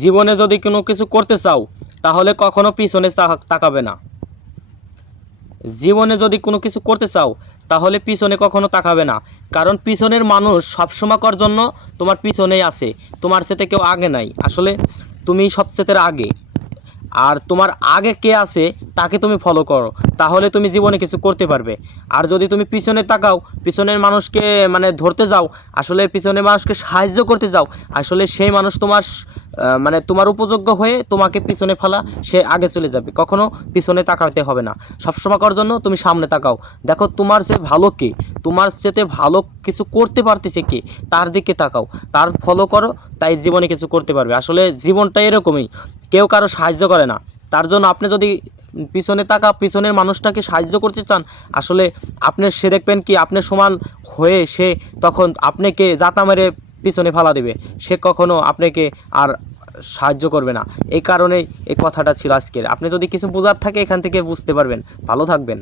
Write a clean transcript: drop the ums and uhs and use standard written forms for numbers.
জীবনে যদি কোনো কিছু করতে চাও তাহলে কখনো পিছনে তাকাবে না। জীবনে যদি কোনো কিছু করতে চাও তাহলে পিছনে কখনো তাকাবে না, কারণ পিছনের মানুষ সবসময়কার জন্য তোমার পিছনেই আছে, তোমার সাথে কেউ আগে নাই। আসলে তুমি সবচেয়ে আগে, আর তোমার আগে কে আছে তাকে তুমি ফলো করো, তাহলে তুমি জীবনে কিছু করতে পারবে। আর যদি তুমি পিছনে তাকাও, পিছনের মানুষকে মানে ধরতে যাও, আসলে পিছনের মানুষকে সাহায্য করতে যাও, আসলে সেই মানুষ তোমার মানে তোমার উপযোগ্য হয়ে তোমাকে পিছনে ফেলা, সে আগে চলে যাবে। কখনো পিছনে তাকাতে হবে না, সবসময়কার জন্য তুমি সামনে তাকাও। দেখো তোমার যে ভালো কে, তোমার সাথে ভালো কিছু করতে পারতেছে কে, তার দিকে তাকাও, তার ফলো করো, তাই জীবনে কিছু করতে পারবে। আসলে জীবনটা এরকমই, কেউ কারো সাহায্য করে না। তার জন্য আপনি যদি পিছনে পিছনের মানুষটাকে সাহায্য করতে চান, আসলে আপনি সে দেখবেন কি আপনার সমান হয়ে সে তখন আপনাকে জাতা মেরে পিছনে ফেলা দেবে, সে কখনো আপনাকে আর সাহায্য করবে না। এই কারণেই এই কথাটা ছিল আজকের। আপনি যদি কিছু বোঝার থাকে এখান থেকে বুঝতে পারবেন। ভালো থাকবেন।